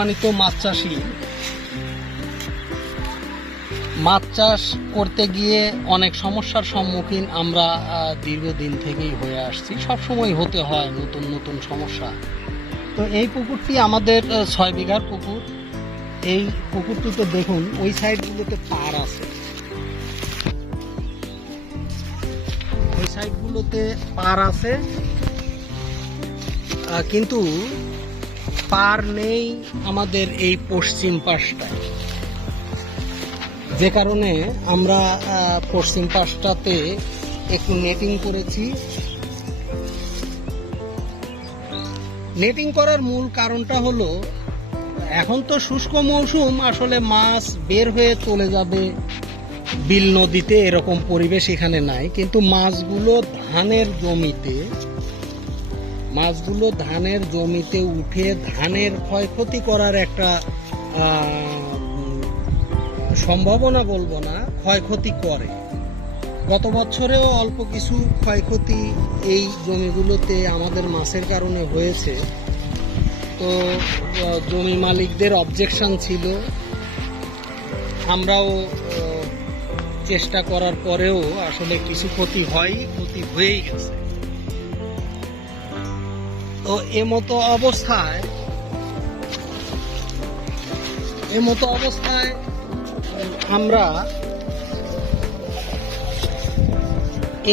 সম্মানিত মাছ চাষি, মাছ চাষ করতে গিয়ে অনেক সমস্যার সম্মুখীন আমরা দীর্ঘদিন থেকেই হয়ে আসছি। সবসময় হতে হয় নতুন নতুন সমস্যা। তো এই পুকুরটি আমাদের 6 বিঘার পুকুর। এই পুকুরটিতে দেখুন ওই সাইডগুলোতে পার আছে, ওই সাইডগুলোতে পার আছে, কিন্তু পার নেই আমাদের এই পশ্চিম পাশটায়, যে কারণে আমরা পশ্চিম পাশটাতে একটু নেটিং করেছি। নেটিং করার মূল কারণটা হলো এখন তো শুষ্ক মৌসুম, আসলে মাছ বের হয়ে চলে যাবে বিল নদীতে, এরকম পরিবেশ এখানে নাই। কিন্তু মাছগুলো ধানের জমিতে উঠে ধানের ক্ষয়ক্ষতি করার একটা সম্ভাবনা, বলবো না, ক্ষয়ক্ষতি করে। গত বছরেও অল্প কিছু ক্ষয়ক্ষতি এই জমিগুলোতে আমাদের মাছের কারণে হয়েছে। তো জমি মালিকদের অবজেকশন ছিল, আমরাও চেষ্টা করার পরেও আসলে কিছু ক্ষতি হয়েই গেছে। তো এমতো অবস্থায় আমরা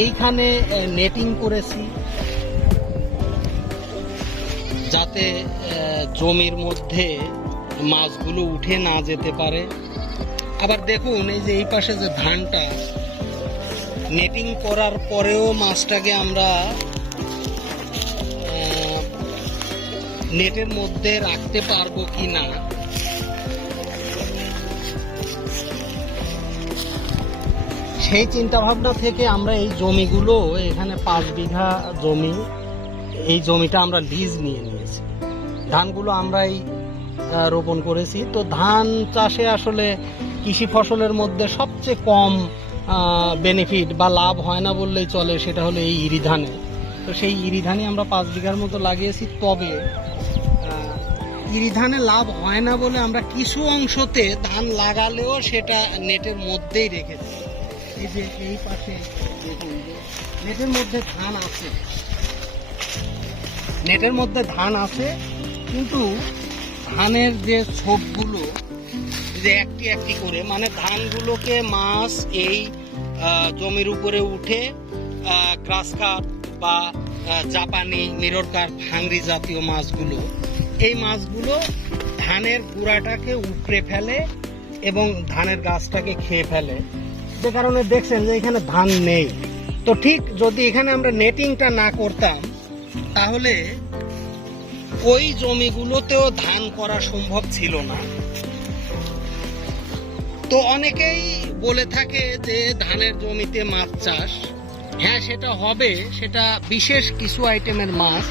এইখানে নেটিং করেছি, যাতে জমির মধ্যে মাছগুলো উঠে না যেতে পারে। আবার দেখুন এই যে এই পাশে যে ধানটা, নেটিং করার পরেও মাছটাকে আমরা নেটের মধ্যে রাখতে পারবো কি না, সেই চিন্তা ভাবনা থেকে আমরা এই জমিগুলো, এখানে 5 বিঘা জমি, এই জমিটা আমরা লিজ নিয়েছি। ধানগুলো আমরাই রোপণ করেছি। তো ধান চাষে আসলে কৃষি ফসলের মধ্যে সবচেয়ে কম বেনিফিট বা লাভ হয় না বললেই চলে, সেটা হলো এই ইরি ধানে। তো সেই ইরি ধানে আমরা 5 বিঘার মতো লাগিয়েছি। তবে ইরি ধানে লাভ হয় না বলে আমরা কিছু অংশতে ধান লাগালেও সেটা নেটের মধ্যেই রেখেছি। এই যে এই পাশে দেখুন, নেটের মধ্যে ধান আছে, কিন্তু ধানের যে ছোপগুলো যে একটি করে, মানে ধানগুলোকে মাছ এই জমির উপরে উঠে গ্রাস কাপ বা জাপানি মিরর কাপ, ভাংরি জাতীয় মাছগুলো, এই মাছগুলো ধানের গুঁড়াটাকে উপড়ে ফেলে এবং ধানের গাছটাকে খেয়ে ফেলে, যে কারণে দেখছেন যে এখানে ধান নেই। তো ঠিক যদি এখানে আমরা নেটিংটা না করতাম, তাহলে ওই জমিগুলোতেও ধান করা সম্ভব ছিল না। তো অনেকেই বলে থাকে যে ধানের জমিতে মাছ চাষ, হ্যাঁ সেটা হবে, সেটা বিশেষ কিছু আইটেমের মাছ।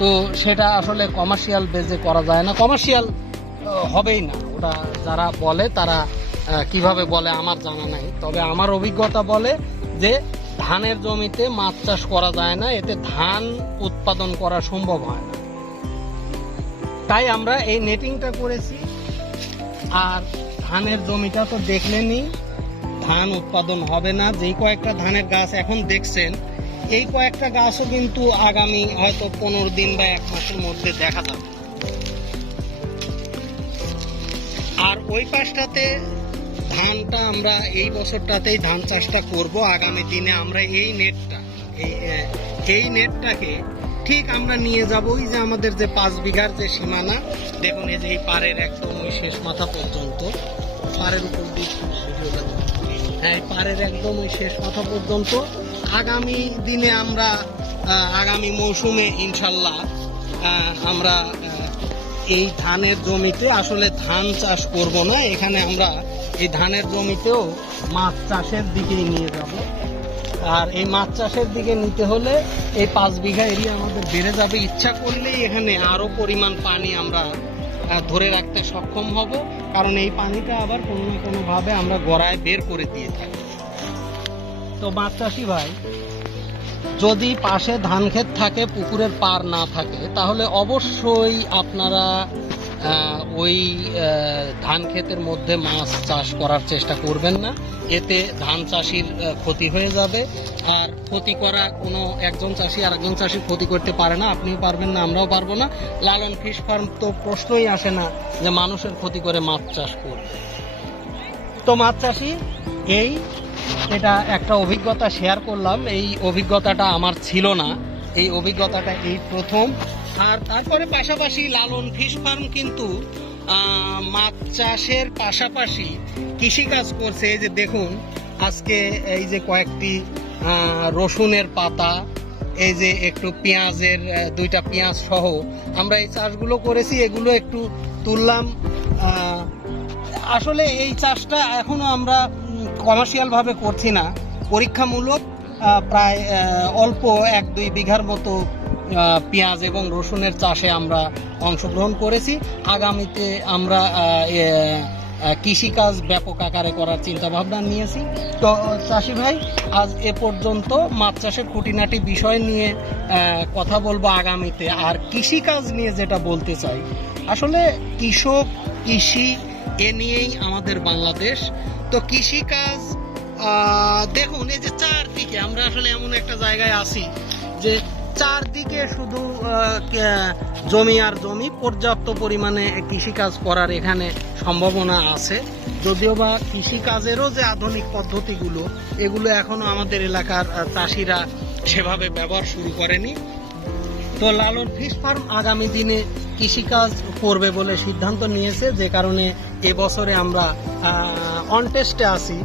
তো সেটা আসলে কমার্শিয়াল বেজে করা যায় না, কমার্শিয়াল হবেই না। ওটা যারা বলে তারা কিভাবে বলে আমার জানা নাই। তবে আমার অভিজ্ঞতা বলে যে ধানের জমিতে মাছ চাষ করা যায় না, এতে ধান উৎপাদন করা সম্ভব হয় না। তাই আমরা এই নেটিংটা করেছি। আর ধানের জমিটা তো দেখলেনই, ধান উৎপাদন হবে না। যেই কয়েকটা ধানের গাছ এখন দেখছেন, এই কয়েকটা গাছও কিন্তু আগামী হয়তো 15 দিন বা 1 মাসের মধ্যে দেখা যাবে। আর ওই পাশটাতে ধানটা আমরা এই বছরটাতেই ধান চাষটা করব। আগামী দিনে আমরা এই নেটটাকে ঠিক আমরা নিয়ে যাব ওই যে আমাদের যে 5 বিঘার যে সীমানা, দেখুন এই যে এই পাড়ের একদম ওই শেষ মাথা পর্যন্ত, পাড়ের উপর দিয়ে এই পাড়ের একদম ওই শেষ মাথা পর্যন্ত আগামী দিনে আমরা আগামী মৌসুমে ইনশাল্লাহ আমরা এই ধানের জমিতে আসলে ধান চাষ করব না, এখানে আমরা এই ধানের জমিতেও মাছ চাষের দিকেই নিয়ে যাব। আর এই মাছ চাষের দিকে নিতে হলে এই 5 বিঘা এরিয়া আমাদের বেড়ে যাবে। ইচ্ছা করলেই এখানে আরো পরিমাণ পানি আমরা ধরে রাখতে সক্ষম হব, কারণ এই পানিটা আবার কোনো না কোনো ভাবে আমরা গড়ায় বের করে দিয়ে থাকি। তো মাছ চাষি ভাই, যদি পাশে ধান ক্ষেত থাকে, পুকুরের পার না থাকে, তাহলে অবশ্যই আপনারা ওই ধান ক্ষেতের মধ্যে মাছ চাষ করার চেষ্টা করবেন না, এতে ধান চাষির ক্ষতি হয়ে যাবে। আর ক্ষতি করা কোনো একজন চাষি আর একজন চাষি ক্ষতি করতে পারে না, আপনিও পারবেন না, আমরাও পারবো না। লালন ফিশ ফার্ম তো প্রশ্নই আসে না যে মানুষের ক্ষতি করে মাছ চাষ করবে। তো মাছ চাষি এটা একটা অভিজ্ঞতা শেয়ার করলাম। এই অভিজ্ঞতাটা আমার ছিল না, এই অভিজ্ঞতাটা এই প্রথম। আর তারপরে পাশাপাশি লালন ফিশ ফার্ম কিন্তু মাছ চাষের পাশাপাশি কৃষিকাজ করছে। এই যে দেখুন, আজকে এই যে কয়েকটি রসুনের পাতা, এই যে একটু পেঁয়াজের 2টা পেঁয়াজ সহ আমরা এই চাষগুলো করেছি, এগুলো একটু তুললাম। আসলে এই চাষটা এখনো আমরা কমার্শিয়াল ভাবে করছি না, পরীক্ষামূলক প্রায় অল্প 1-2 বিঘার মতো পেঁয়াজ এবং রসুনের চাষে আমরা অংশগ্রহণ করেছি। আগামীতে আমরা কৃষিকাজ ব্যাপক আকারে করার চিন্তা ভাবনা নিয়েছি। তো চাষি ভাই, আজ এ পর্যন্ত মাছ চাষের খুঁটিনাটি বিষয় নিয়ে কথা বলবো আগামীতে। আর কৃষিকাজ নিয়ে যেটা বলতে চাই, আসলে কৃষক, কৃষি এ নিয়েই আমাদের বাংলাদেশ। তো কৃষিকাজ দেখুন, এই যে চারদিকে আমরা আসলে এমন একটা জায়গায় আছি যে চারদিকে শুধু জমি আর জমি, পর্যাপ্ত পরিমাণে কৃষিকাজ করার এখানে সম্ভাবনা আছে। যদিও বা কৃষিকাজেরও যে আধুনিক পদ্ধতিগুলো, এগুলো এখনো আমাদের এলাকার চাষিরা সেভাবে ব্যবহার শুরু করেনি। তো লালন ফিশ ফার্ম আগামী দিনে কৃষিকাজ করবে বলে সিদ্ধান্ত নিয়েছে, যে কারণে এবছরে আমরা অন টেস্টে আছি।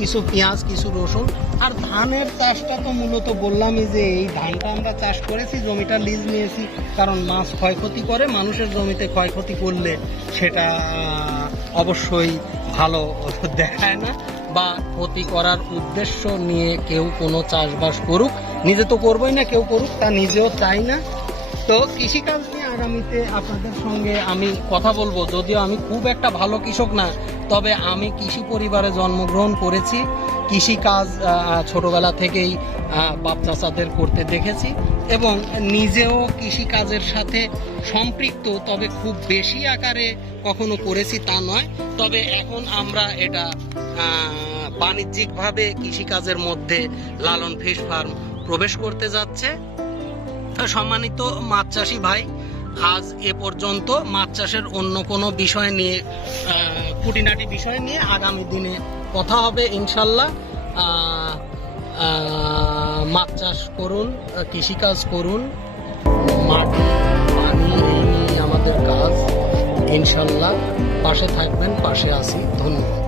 কিছু পেঁয়াজ, কিছু রসুন আর ধানের চাষটা তো মূলত বললামই যে এই ধানটা আমরা চাষ করেছি, জমিটা লিজ নিয়েছি, কারণ মাছ ক্ষয়ক্ষতি করে। মানুষের জমিতে ক্ষয়ক্ষতি করলে সেটা অবশ্যই ভালো দেখায় না, বা ক্ষতি করার উদ্দেশ্য নিয়ে কেউ কোনো চাষবাস করুক, নিজে তো করবোই না, কেউ করুক তা নিজেও চাই না। তো কৃষিকাজ নিয়ে আগামীতে আপনাদের সঙ্গে আমি কথা বলবো। যদিও আমি খুব একটা ভালো কৃষক না, তবে আমি কৃষি পরিবারে জন্মগ্রহণ করেছি। কৃষিকাজ ছোটবেলা থেকেই বাপ চাচাদের করতে দেখেছি এবং নিজেও কৃষিকাজের সাথে সম্পৃক্ত, তবে খুব বেশি আকারে কখনো করেছি তা নয়। তবে এখন আমরা এটা বাণিজ্যিকভাবে কৃষিকাজের মধ্যে লালন ফিশ ফার্ম প্রবেশ করতে যাচ্ছে। সম্মানিত মাছ চাষি ভাই, আজ এ পর্যন্ত। মাছ চাষের অন্য কোনো বিষয় নিয়ে, খুঁটিনাটি বিষয় নিয়ে আগামী দিনে কথা হবে ইনশাল্লাহ। মাছ চাষ করুন, কৃষিকাজ করুন, মাটি, পানি এই নিয়ে আমাদের কাজ। ইনশাল্লাহ পাশে থাকবেন, পাশে আছি। ধন্যবাদ।